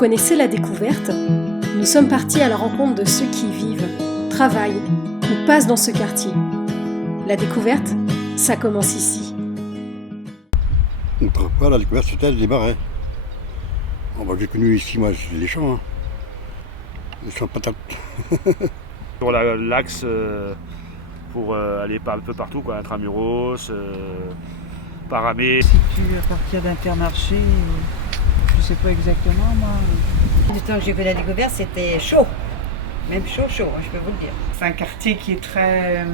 connaissez La Découverte? Nous sommes partis à la rencontre de ceux qui vivent, travaillent ou passent dans ce quartier. La Découverte, ça commence ici. Autrefois, La Découverte, c'était des marais. J'ai connu ici, moi, les champs. Les champs de patates. Sur l'axe pour aller un peu partout, quoi, Intramuros, Paramé. Si tu à partir d'Intermarché, je sais pas exactement moi. Du temps que j'ai fait La Découverte, c'était chaud. Même chaud, je peux vous le dire. C'est un quartier qui est très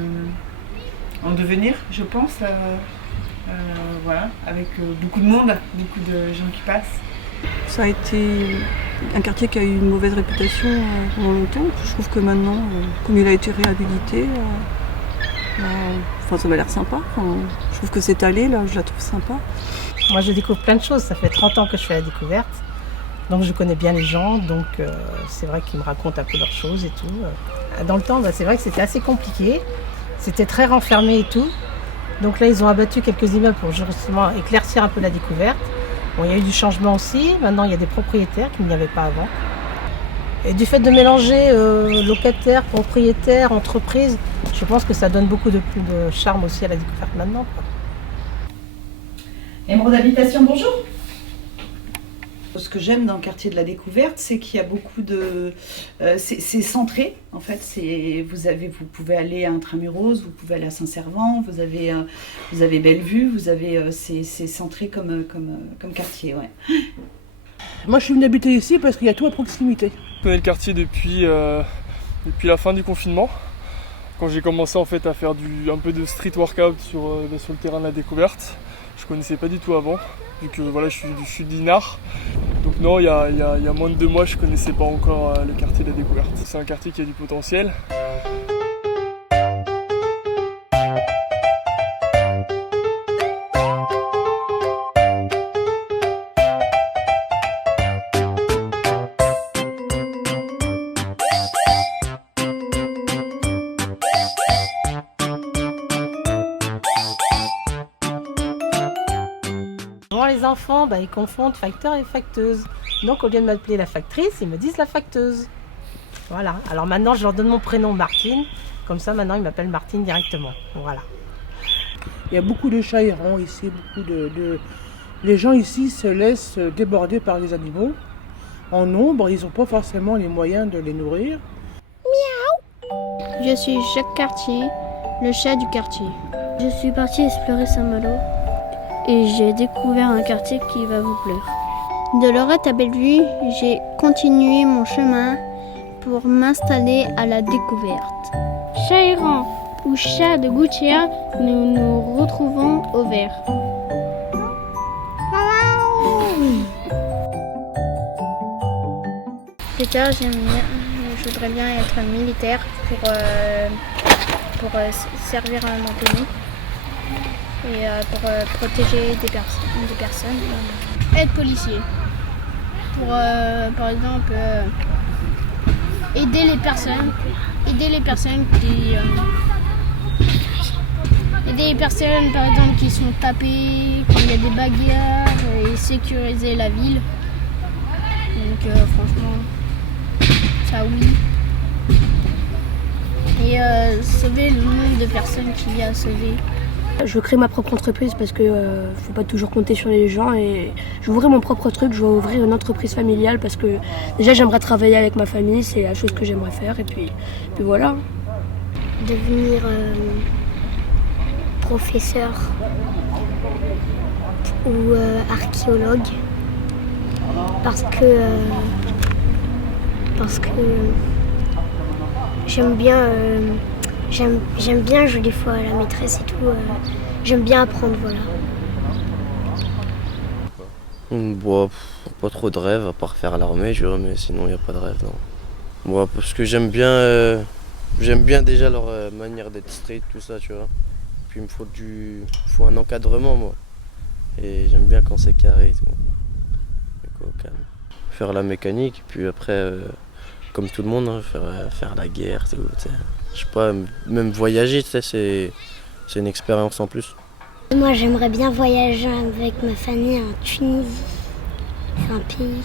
en devenir, je pense. Voilà, avec beaucoup de monde, beaucoup de gens qui passent. Ça a été un quartier qui a eu une mauvaise réputation pendant longtemps. Je trouve que maintenant, comme il a été réhabilité, ça m'a l'air sympa. Je trouve que cette allée, là, je la trouve sympa. Moi, je découvre plein de choses. Ça fait 30 ans que je fais La Découverte. Donc, je connais bien les gens. Donc, c'est vrai qu'ils me racontent un peu leurs choses et tout. Dans le temps, c'est vrai que c'était assez compliqué. C'était très renfermé et tout. Donc là, ils ont abattu quelques immeubles pour justement éclaircir un peu La Découverte. Bon, il y a eu du changement aussi. Maintenant, il y a des propriétaires qu'il n'y avait pas avant. Et du fait de mélanger locataires, propriétaires, entreprises, je pense que ça donne beaucoup de charme aussi à La Découverte maintenant, quoi. Émeraude Habitation, bonjour. Ce que j'aime dans le quartier de La Découverte, c'est qu'il y a beaucoup de... c'est centré, en fait. Vous pouvez aller à Intramuros, vous pouvez aller à Saint-Servant, vous avez Bellevue, c'est centré comme quartier, ouais. Moi, je suis venue habiter ici parce qu'il y a tout à proximité. Je connais le quartier depuis la fin du confinement, quand j'ai commencé en fait à faire un peu de street workout sur le terrain de La Découverte. Je connaissais pas du tout avant, vu que voilà, je suis d'Inard. Donc non, il y a moins de 2 mois, je connaissais pas encore le quartier de La Découverte. C'est un quartier qui a du potentiel. Les enfants, ils confondent facteur et facteuse. Donc au lieu de m'appeler la factrice, ils me disent la facteuse. Voilà. Alors maintenant, je leur donne mon prénom Martine. Comme ça, maintenant, ils m'appellent Martine directement. Voilà. Il y a beaucoup de chats errants ici, Les gens ici se laissent déborder par les animaux. En nombre, ils n'ont pas forcément les moyens de les nourrir. Miaou. Je suis Jacques Cartier, le chat du quartier. Je suis partie explorer Saint-Malo. Et j'ai découvert un quartier qui va vous plaire. De Lorette à Bellevue, j'ai continué mon chemin pour m'installer à La Découverte. Chat errant ou chat de gouttière, nous nous retrouvons au vert. Plus tard, je voudrais bien être militaire pour servir à mon pays. Et pour protéger des personnes. Être policier. Pour, par exemple, aider les personnes par exemple, qui sont tapées, quand il y a des bagarres, et sécuriser la ville. Donc, franchement, ça oui. Et sauver le nombre de personnes qu'il y a à sauver. Je veux créer ma propre entreprise parce que faut pas toujours compter sur les gens et je veux ouvrir mon propre truc, je veux ouvrir une entreprise familiale parce que déjà j'aimerais travailler avec ma famille, c'est la chose que j'aimerais faire et puis voilà. Devenir professeur ou archéologue parce que j'aime bien jouer des fois à la maîtresse et tout. J'aime bien apprendre, voilà. Pas trop de rêves, à part faire l'armée, mais sinon il n'y a pas de rêve, non. Parce que j'aime bien déjà leur manière d'être street, tout ça, tu vois. Puis il me faut un encadrement, moi. Et j'aime bien quand c'est carré et tout. Donc, au calme. Faire la mécanique, puis après, comme tout le monde, hein, faire la guerre, tout, t'sais. Je sais pas, même voyager, c'est une expérience en plus. Moi, j'aimerais bien voyager avec ma famille en Tunisie. C'est un pays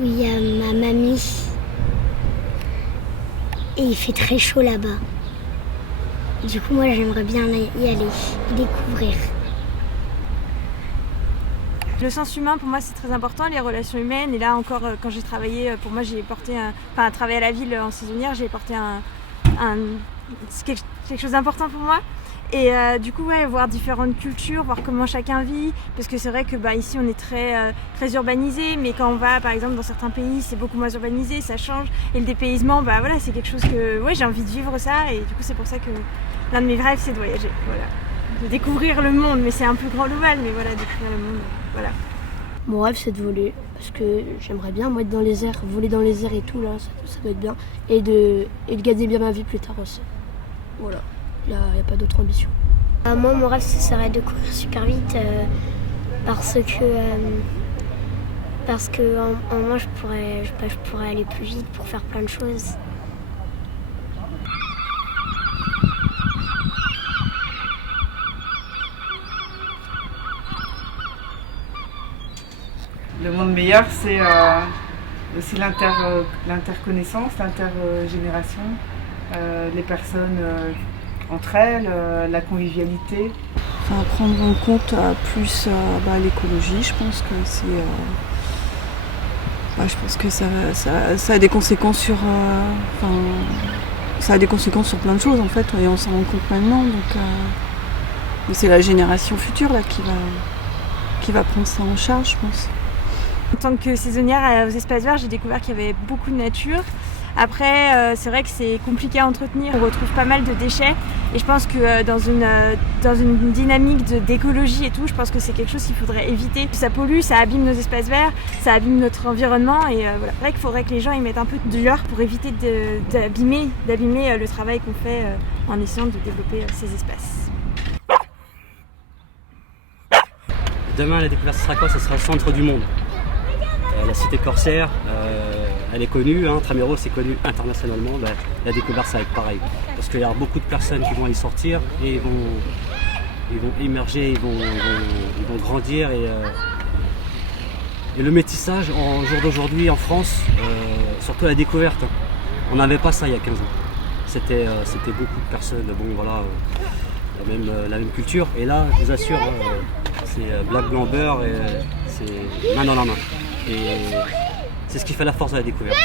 où il y a ma mamie. Et il fait très chaud là-bas. Du coup, moi, j'aimerais bien y aller, découvrir. Le sens humain, pour moi, c'est très important, les relations humaines. Et là encore, quand j'ai travaillé, pour moi, j'ai porté à travailler à la ville en saisonnière, j'ai porté quelque chose d'important pour moi. Et du coup, ouais, voir différentes cultures, voir comment chacun vit. Parce que c'est vrai que ici, on est très urbanisé. Mais quand on va, par exemple, dans certains pays, c'est beaucoup moins urbanisé, ça change. Et le dépaysement, voilà, c'est quelque chose que j'ai envie de vivre ça. Et du coup, c'est pour ça que l'un de mes rêves, c'est de voyager. Voilà. De découvrir le monde, mais c'est un peu grand global, mais voilà, découvrir le monde, voilà. Mon rêve, c'est de voler, parce que j'aimerais bien, moi, être dans les airs, voler dans les airs et tout, là, ça doit être bien. Et de gagner bien ma vie plus tard aussi. Voilà, il n'y a pas d'autre ambition. Moi, mon rêve, ce serait de courir super vite, parce que en moi, je pourrais aller plus vite pour faire plein de choses. Le monde meilleur, c'est aussi l'interconnaissance, l'intergénération, les personnes entre elles, la convivialité. Enfin, prendre en compte plus l'écologie, je pense que c'est... je pense que ça a des conséquences sur... ça a des conséquences sur plein de choses en fait, et on s'en rend compte maintenant. Donc, c'est la génération future là, qui va prendre ça en charge, je pense. En tant que saisonnière aux espaces verts, j'ai découvert qu'il y avait beaucoup de nature. Après, c'est vrai que c'est compliqué à entretenir. On retrouve pas mal de déchets. Et je pense que dans une dynamique d'écologie et tout, je pense que c'est quelque chose qu'il faudrait éviter. Ça pollue, ça abîme nos espaces verts, ça abîme notre environnement. Et voilà. C'est vrai qu'il faudrait que les gens y mettent un peu de leur pour éviter d'abîmer le travail qu'on fait en essayant de développer ces espaces. Demain, la découverte, ce sera quoi? Ce sera le centre du monde. La cité corsaire, elle est connue, Intramuros c'est connu internationalement, la découverte ça va être pareil. Parce qu'il y a beaucoup de personnes qui vont y sortir et ils vont émerger, ils vont grandir et le métissage en jour d'aujourd'hui en France, surtout la découverte, on n'avait pas ça il y a 15 ans. C'était beaucoup de personnes, la même culture. Et là, je vous assure, c'est black, blanc, beurre et c'est main dans la main. Et c'est ce qui fait la force de la découverte.